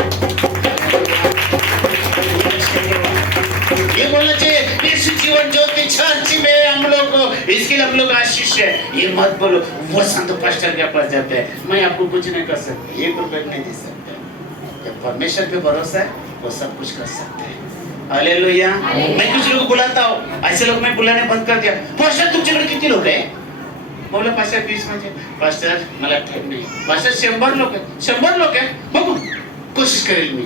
ये बोलना चाहिए यीशु जीवन ज्योति चर्च में हम लोग इसके लिए हम लोग आशीष है। ये मत बोलो वो संत पास्टर के पास जाते हैं, मैं आपको कुछ नहीं कर सकता, 1 रुपया नहीं दे सकता। जब परमेश्वर पे भरोसा है वो सब कुछ कर सकते हैं। हालेलुया। मैं कुछ लोग बुलाता हूँ, ऐसे लोग मैं बुलाने बंद कर दिया। पास्टर तुमच्याकडे किती लोक आहे? बोला पास्टर 20 म्हणजे। पास्टर मला टाइम नाही। पास्टर 100 लोक आहे, 100 लोक आहे, बघू कोशिश करेल मी।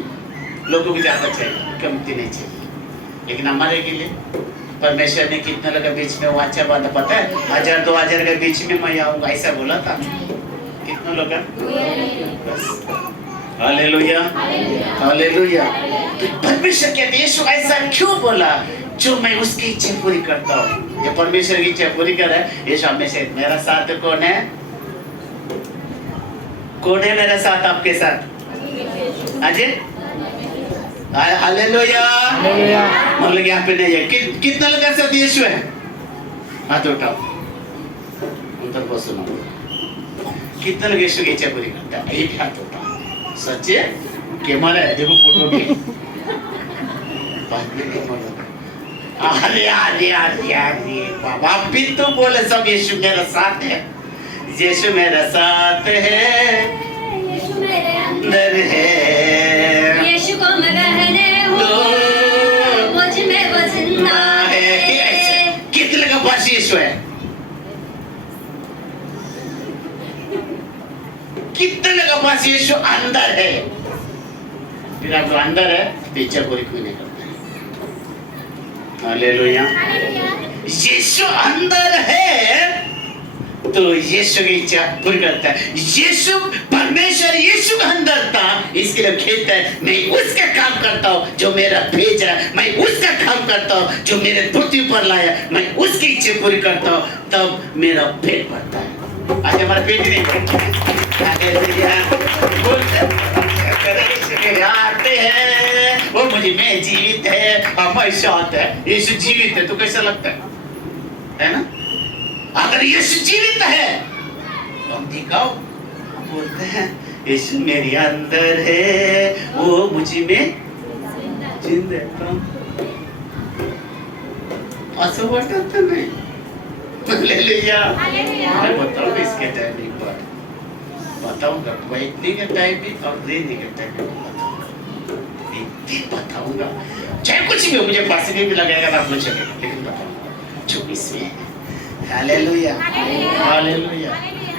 लोगों को ज्यादा चाहिए, कमती नहीं चाहिए। लेकिन हमारे के लिए परमेश्वर ने कितना लोग बीच में वाचा बांधा, पता है? 1000-2000 के बीच में मैं आऊंगा, ऐसा बोला था। कितना लोग? बस। Hallelujah, hallelujah. तो परमेश्वर कहते यीशु ऐसा क्यों बोला? जो मैं उसकी इच्छा पूरी करता हूँ। ये परमेश्वर की इच्छा पूरी कर रहा है। यीशु हमेशा मेरा साथ कौन है? कौन है मेरा साथ आपके साथ? अजय? हालेलुया। मतलब यहाँ पे नहीं है। कितना लोग ऐसा यीशु है? हाथ उठाओ, उधर को सुनो। कितना लोग यीशु की इच्छा पूरी करता है? एक हाथ उठाओ। सच्चे कैमरा है, देखो फोटो भी। बाद में नहीं बोलो। अरे अरे अरे अरे बाबा भी तो बोले सब यीशु मेरा साथ है, यीशु मेरा साथ है, यीशु मेरे अंदर है, यीशु को मैं रहने हूँ, मुझ में वो जिंदा है। कितने का पास यीशु है? कितने का पास यीशु अंदर है, फिर आप अंदर है बेचा कोई नहीं करता। हालेलुया। यीशु अंदर है तो यीशु की इच्छा पूरी करता है। यीशु परमेश्वर यीशु का अंदर था, इसके लिए कहता है मैं उसका काम करता हूँ जो मेरा भेजा, मैं उसका काम करता हूँ जो मेरे पृथ्वी पर लाया, मैं उसकी इच्छा पूरी करता हूँ, तब मेरा पेट भरता है। आज हमारा पेट ही नहीं भरता। आते हैं वो मुझे में जीवित है, हमेशा आता है। यीशु जीवित है तो कैसा लगता है ना? अगर यीशु जीवित है तो हम दिखाओ, हम बोलते हैं यीशु मेरे अंदर है, वो मुझे में जिंदा है। ऐसा वाटता नहीं। हालेलुया। मैं बताऊंगा इसके टाइमिंग पर, बताऊंगा बैठने के टाइम भी और देने के टाइम भी बताऊंगा। चाहे कुछ भी हो, मुझे फांसी भी लगेगा ना आपको चलेगा, लेकिन बताऊंगा 24 में। Hallelujah, hallelujah.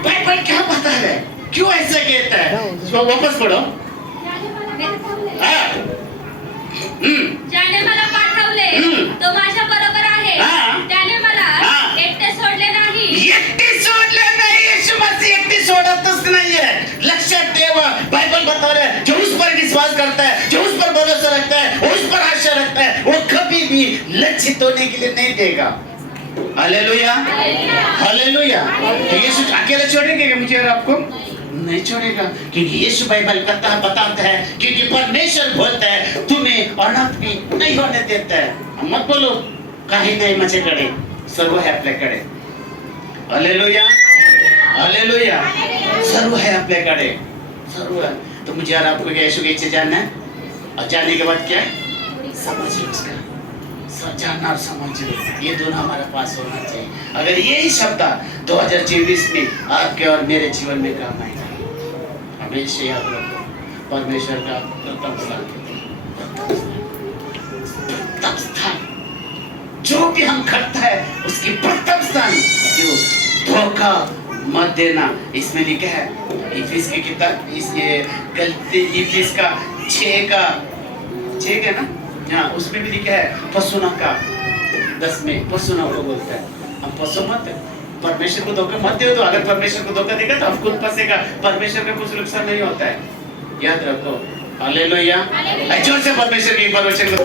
बाइबल क्या बता रहा है, क्यों ऐसा कहता है? वापस पढ़ो। ज्याने मला पाठवले तो माझ्या बरोबर आहे, त्याने मला एकटे सोडले नाही। एकटे सोडले नाही, यीशु मसीह एकटे सोडतच नाहीये। लक्षात ठेवा, बाइबल बता रहा है जो उस पर विश्वास करता है, जो उस पर भरोसा रखता है, वो उस पर आशा रखता है, वो कभी भी लज्जित होने के लिए नहीं देगा। Hallelujah, hallelujah. तो यीशु अकेले छोड़ेंगे क्या मुझे और आपको? नहीं छोड़ेगा, क्योंकि यीशु बाइबल बताता है, क्योंकि परमेश्वर बोलता है तुम्हें अनाथ भी नहीं होने देता है। मत बोलो काही नाही माझ्याकडे, सर्व है आपल्याकडे। Hallelujah, hallelujah. सर्व है आपल्याकडे, सर्व है। तो मुझे और आपको यीशु की इच्छा जानना है, और जानने के बाद क्या है? समझ लो उसका, जानना और समझ लो, ये दोनों हमारे पास होना चाहिए। अगर यही शब्द 2024 में आपके और मेरे जीवन में काम आएगा, हमेशा याद रखो परमेश्वर का प्रथम स्थान जो भी हम करता है उसकी प्रथम स्थान, जो धोखा मत देना। इसमें लिखा है इफिस की किताब, इसके गलती इफिस का 6 का ना, हाँ उसमें भी लिखा है पशुना का 10 में पशुना को बोलता है, हम पशु मत परमेश्वर को धोखा मत दो। तो अगर परमेश्वर को धोखा देगा तो हम खुद फंसेगा, परमेश्वर का कुछ नुकसान नहीं होता है, याद रखो। हालेलुया। जोर से परमेश्वर की परमेश्वर को